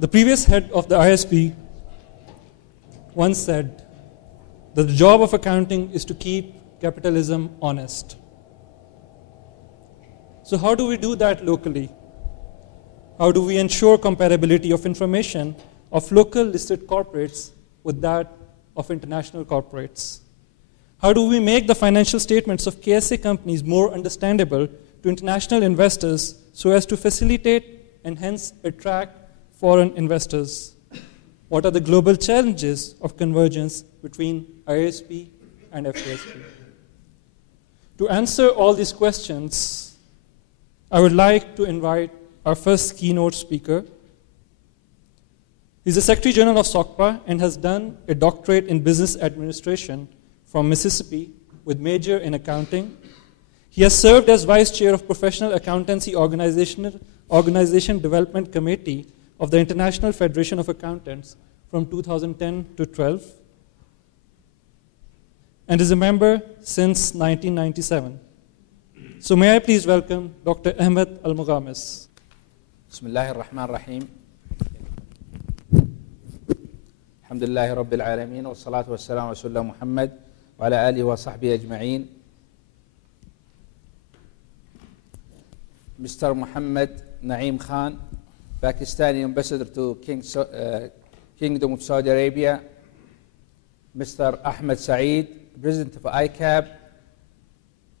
The previous head of the ISP once said that the job of accounting is to keep capitalism honest. So how do we do that locally? How do we ensure comparability of information of local listed corporates with that of international corporates? How do we make the financial statements of KSA companies more understandable to international investors so as to facilitate and hence attract foreign investors? What are the global challenges of convergence between ISP and FKSP? To answer all these questions, I would like to invite our first keynote speaker. He's the Secretary General of SOCPA and has done a doctorate in business administration from Mississippi with major in accounting. He has served as Vice Chair of Professional Accountancy Organization Development Committee of the International Federation of Accountants from 2010 to 12, and is a member since 1997. So may I please welcome Dr. Ahmad Almeghames. Bismillahir Rahmanir Rahim. Alhamdulillahi Rabbil Alameen wa salatu wa salam wa Rasulullah Muhammad wa ala alihi wa sahbihi ajma'een. Mr. Muhammad Naeem Khan, Pakistani Ambassador to Kingdom of Saudi Arabia. Mr. Ahmad Saeed, President of ICAP.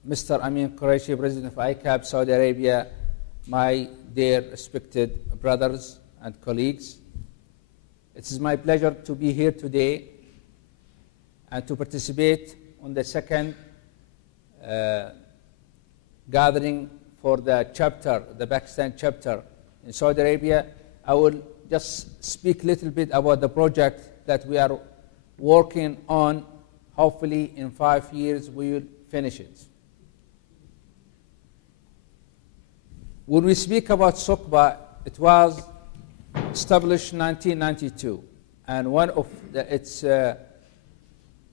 Mr. Amin Qureshi, President of ICAP Saudi Arabia. My dear respected brothers and colleagues, it is my pleasure to be here today and to participate on the second gathering for the chapter, the Pakistan chapter in Saudi Arabia. I will just speak a little bit about the project that we are working on. Hopefully in 5 years we will finish it. When we speak about SOCPA, it was established in 1992, and one of its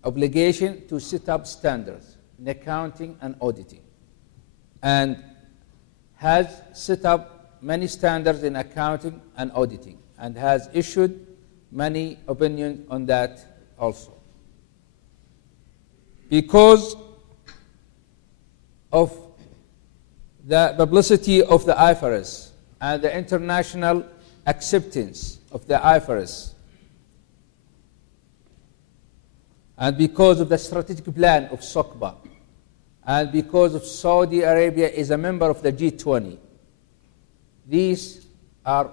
obligation to set up standards in accounting and auditing, and has set up many standards in accounting and auditing, and has issued many opinions on that also. Because of the publicity of the IFRS and the international acceptance of the IFRS, and because of the strategic plan of SOCPA, and because of Saudi Arabia is a member of the G20, these are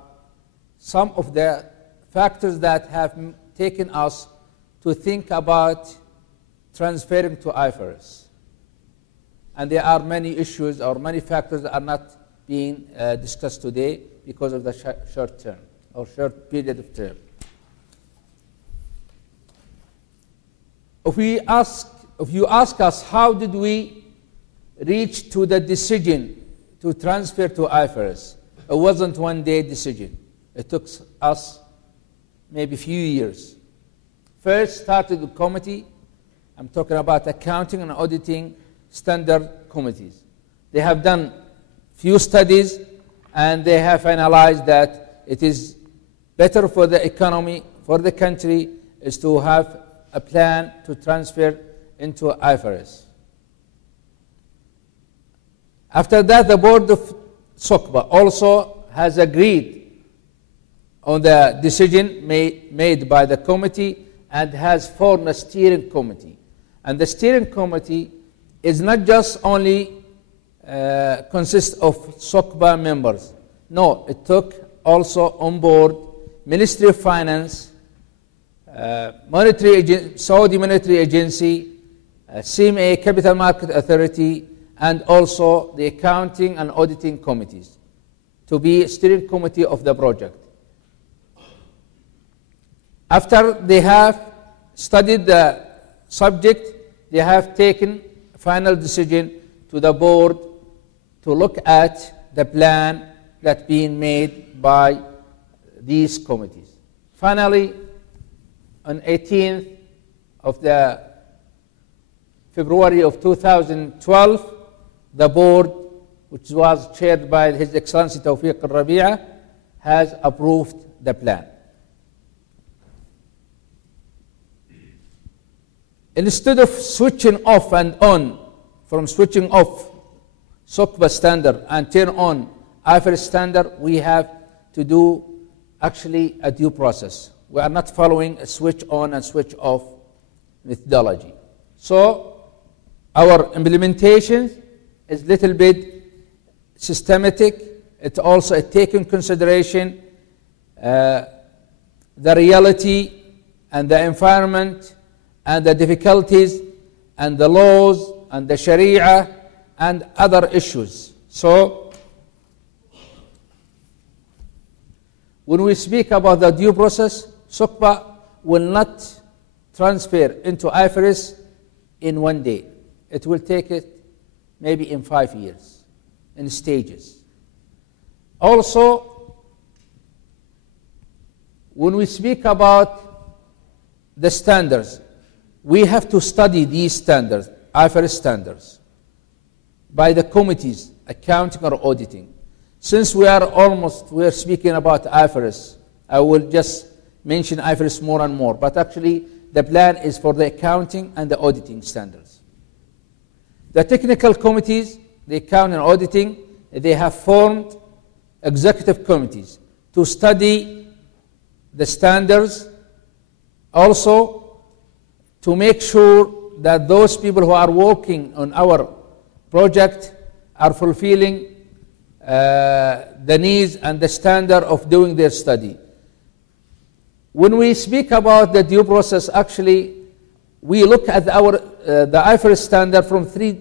some of the factors that have taken us to think about transferring to IFRS. And there are many issues or many factors that are not being discussed today because of the short term or short period of term. If you ask us how did we reach to the decision to transfer to IFRS, it wasn't one day decision. It took us maybe a few years. First started the committee. I'm talking about accounting and auditing standard committees. They have done few studies and they have finalized that it is better for the economy, for the country, is to have a plan to transfer into IFRS. After that, the board of SOCPA also has agreed on the decision made by the committee and has formed a steering committee. And the steering committee is not just only consists of SOCPA members. No, it took also on board Ministry of Finance, Saudi Monetary Agency, CMA Capital Market Authority, and also the accounting and auditing committees to be steering committee of the project. After they have studied the subject, they have taken a final decision to the board to look at the plan that's being made by these committees. Finally, on 18th of the February of 2012, the board, which was chaired by His Excellency Tawfiq al-Rabi'a, has approved the plan. Instead of switching off and on, from switching off SOCPA standard and turn on IFRS standard, we have to do actually a due process. We are not following a switch on and switch off methodology. So our implementation is a little bit systematic. It also takes in consideration the reality and the environment and the difficulties and the laws and the Sharia and other issues. So when we speak about the due process, SOCPA will not transfer into IFRS in one day. It will take it maybe in 5 years, in stages. Also, when we speak about the standards, we have to study these standards, IFRS standards, by the committees, accounting or auditing. Since we are speaking about IFRS, I will just mention IFRS more and more, but actually the plan is for the accounting and the auditing standards. The technical committees, the accounting and auditing, they have formed executive committees to study the standards, also to make sure that those people who are working on our project are fulfilling the needs and the standard of doing their study. When we speak about the due process, actually, we look at the IFRS standard from 3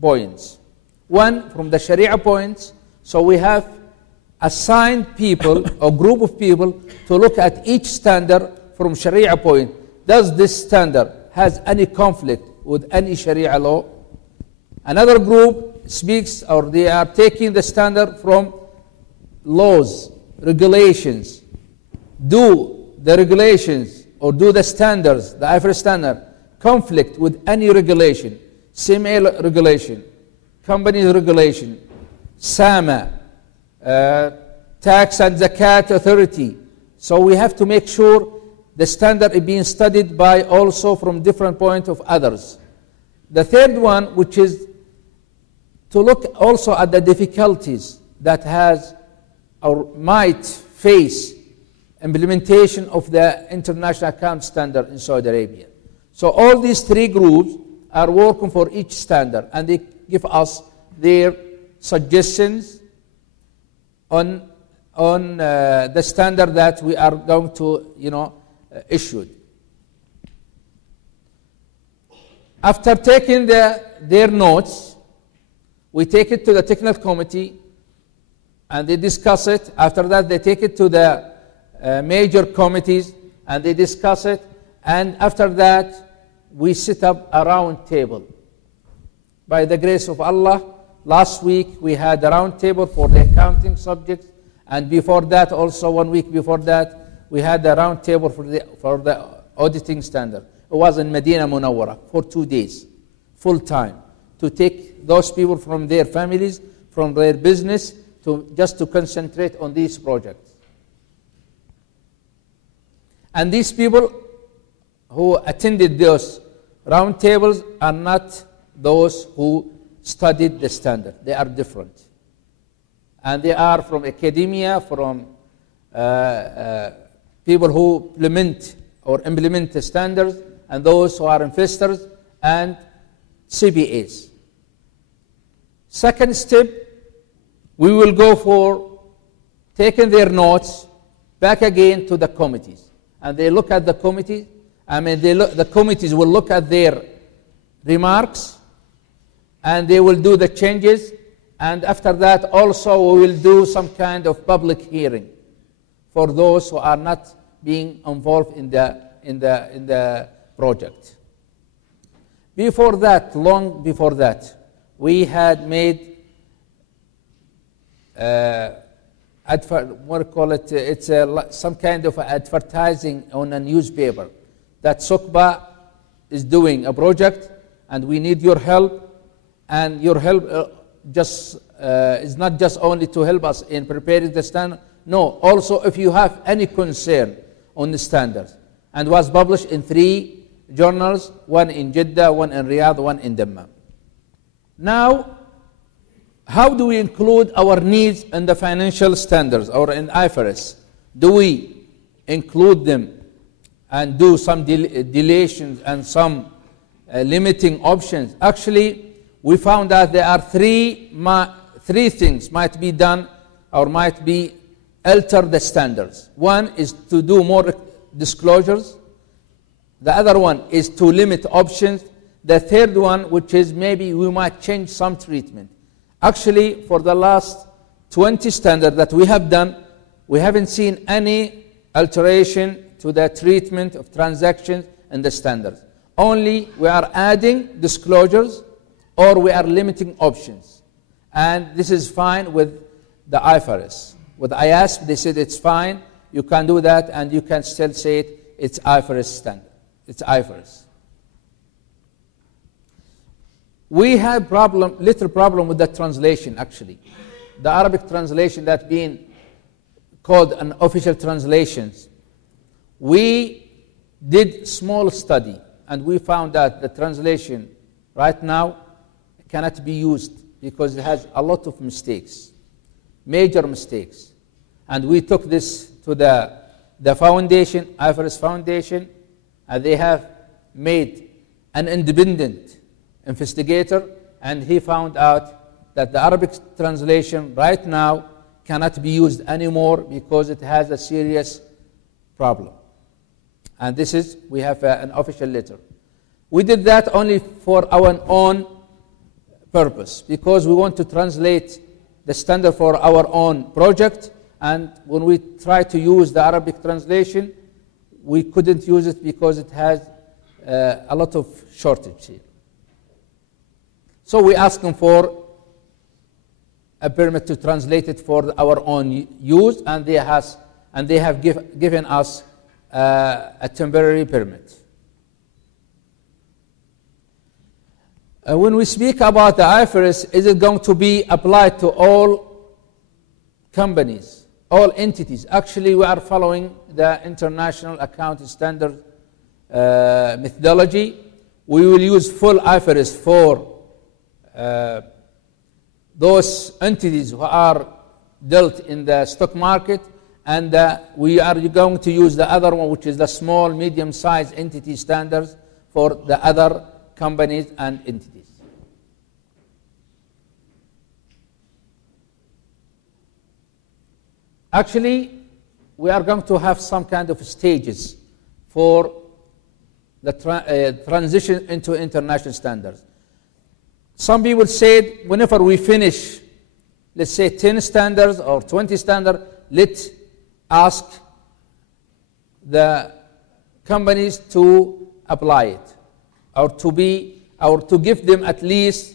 points. One, from the Sharia points. So we have assigned people, a group of people, to look at each standard from Sharia point. Does this standard has any conflict with any Sharia law? Another group speaks, or they are taking the standard from laws, regulations. Do the regulations or do the standards, the IFRS standard, conflict with any regulation? CMA regulation, company regulation, SAMA, tax and zakat authority. So we have to make sure the standard is being studied by also from different points of others. The third one, which is to look also at the difficulties that has or might face implementation of the international account standard in Saudi Arabia. So all these 3 groups are working for each standard, and they give us their suggestions on the standard that we are going to, issue. After taking their notes, we take it to the technical committee, and they discuss it. After that, they take it to the major committees, and they discuss it. And after that, we set up a round table. By the grace of Allah, last week we had a round table for the accounting subjects, and before that, also 1 week before that, we had a round table for the auditing standard. It was in Medina Munawwara for 2 days, full time, to take those people from their families, from their business, just to concentrate on these projects. And these people who attended those round tables are not those who studied the standard. They are different. And they are from academia, from people who implement the standards, and those who are investors and CPAs. Second step, we will go for taking their notes back again to the committees. And they look at the committee. The committees will look at their remarks, and they will do the changes. And after that, also, we will do some kind of public hearing for those who are not being involved in the project. Before that, long before that, we had made some kind of advertising on a newspaper that SOCPA is doing a project, and we need your help. And your help is not just only to help us in preparing the standard, No, also if you have any concern on the standards, and was published in 3 journals, one in Jeddah, one in Riyadh, one in Dammam. Now, how do we include our needs in the financial standards or in IFRS? Do we include them and do some deletions and some limiting options? Actually, we found that there are three things might be done or might be alter the standards. One is to do more disclosures. The other one is to limit options. The third one, which is maybe we might change some treatment. Actually, for the last 20 standards that we have done, we haven't seen any alteration to the treatment of transactions in the standards. Only we are adding disclosures or we are limiting options. And this is fine with the IFRS. With IASP, they said it's fine. You can do that, and you can still say it's IFRS standard. It's IFRS. We had little problem with the translation, actually. The Arabic translation that being called an official translations. We did small study, and we found that the translation right now cannot be used because it has a lot of mistakes, major mistakes. And we took this to the foundation, IFRS Foundation, and they have made an independent investigator, and he found out that the Arabic translation right now cannot be used anymore because it has a serious problem. And this is, we have an official letter. We did that only for our own purpose because we want to translate the standard for our own project, and when we try to use the Arabic translation, we couldn't use it because it has a lot of shortage here. So we asked them for a permit to translate it for our own use, and they have given us a temporary permit. When we speak about the IFRS, is it going to be applied to all companies, all entities? Actually, we are following the International Accounting Standard methodology. We will use full IFRS for those entities who are dealt in the stock market, and we are going to use the other one, which is the small, medium-sized entity standards for the other companies and entities. Actually, we are going to have some kind of stages for the transition into international standards. Some people said whenever we finish, let's say 10 standards or 20 standards, let's ask the companies to apply it, or to give them at least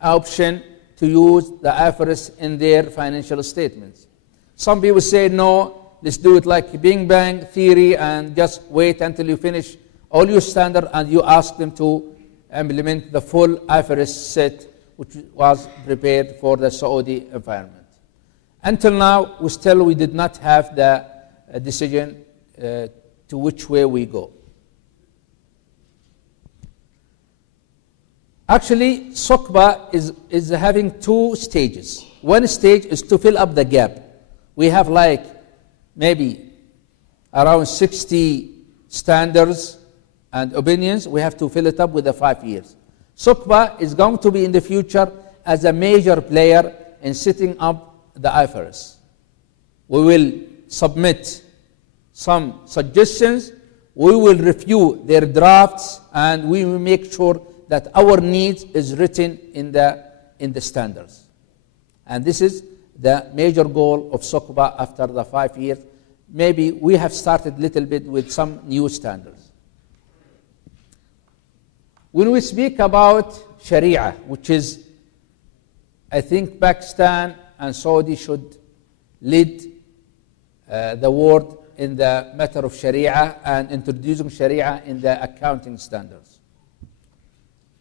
an option to use the IFRS in their financial statements. Some people say no, let's do it like Big Bang theory and just wait until you finish all your standard and you ask them to implement the full IFRS set which was prepared for the Saudi environment. Until now, we did not have the decision to which way we go. Actually, SOCPA is having 2 stages. One stage is to fill up the gap. We have like maybe around 60 standards and opinions. We have to fill it up with the 5 years. SOCPA is going to be in the future as a major player in setting up the IFRS. We will submit some suggestions, we will review their drafts, and we will make sure that our needs is written in the standards. And this is the major goal of SOCPA after the 5 years. Maybe we have started a little bit with some new standards. When we speak about Sharia, which is, I think Pakistan and Saudi should lead the world in the matter of Sharia and introducing Sharia in the accounting standards.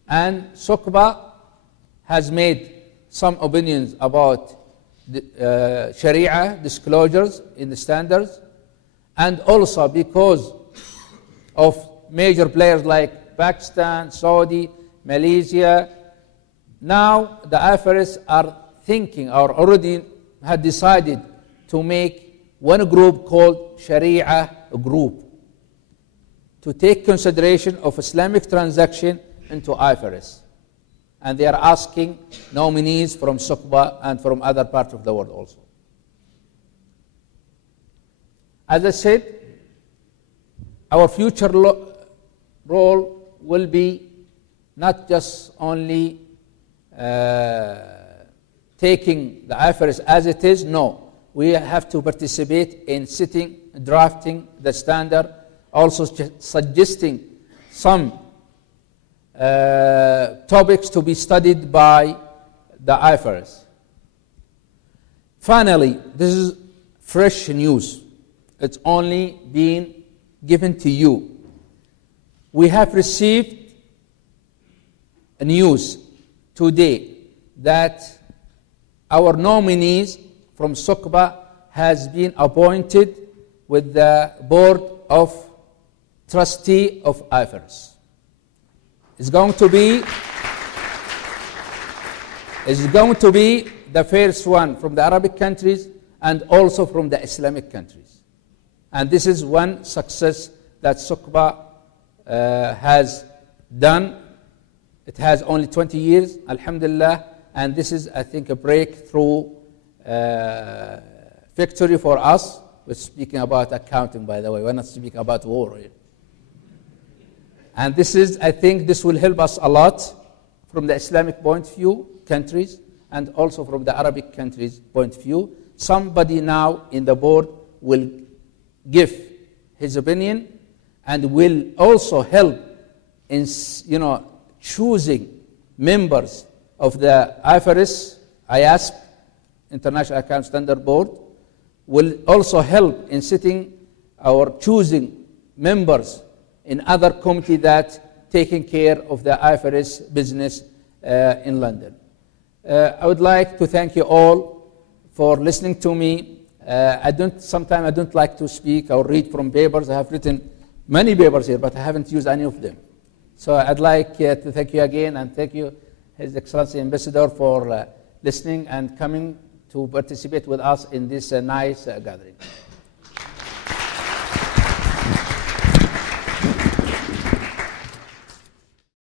And SOCPA has made some opinions about Sharia disclosures in the standards, and also because of major players like Pakistan, Saudi, Malaysia. Now the IFRS are thinking or already had decided to make one group called Sharia group to take consideration of Islamic transaction into IFRS. And they are asking nominees from SOCPA and from other parts of the world also. As I said, our future role will be not just only taking the IFRS as it is. No, we have to participate in sitting, drafting the standard, also suggesting some topics to be studied by the IFRS. Finally, this is fresh news. It's only been given to you. We have received news today that our nominees from SOCPA has been appointed with the board of trustee of IFRS. It's going to be the first one from the Arabic countries and also from the Islamic countries. And this is one success that SOCPA has done. It has only 20 years, alhamdulillah, and this is, I think, a breakthrough victory for us. We're speaking about accounting, by the way. We're not speaking about war here. And this is, I think, this will help us a lot from the Islamic point of view, countries, and also from the Arabic countries' point of view. Somebody now in the board will give his opinion and will also help in, choosing members of the IASP, International Account Standard Board, will also help in sitting or choosing members in other committee that taking care of the IFRS business in London. I would like to thank you all for listening to me. Sometimes I don't like to speak or read from papers. I have written many papers here, but I haven't used any of them. So I'd like to thank you again, and thank you, His Excellency Ambassador, for listening and coming to participate with us in this nice gathering.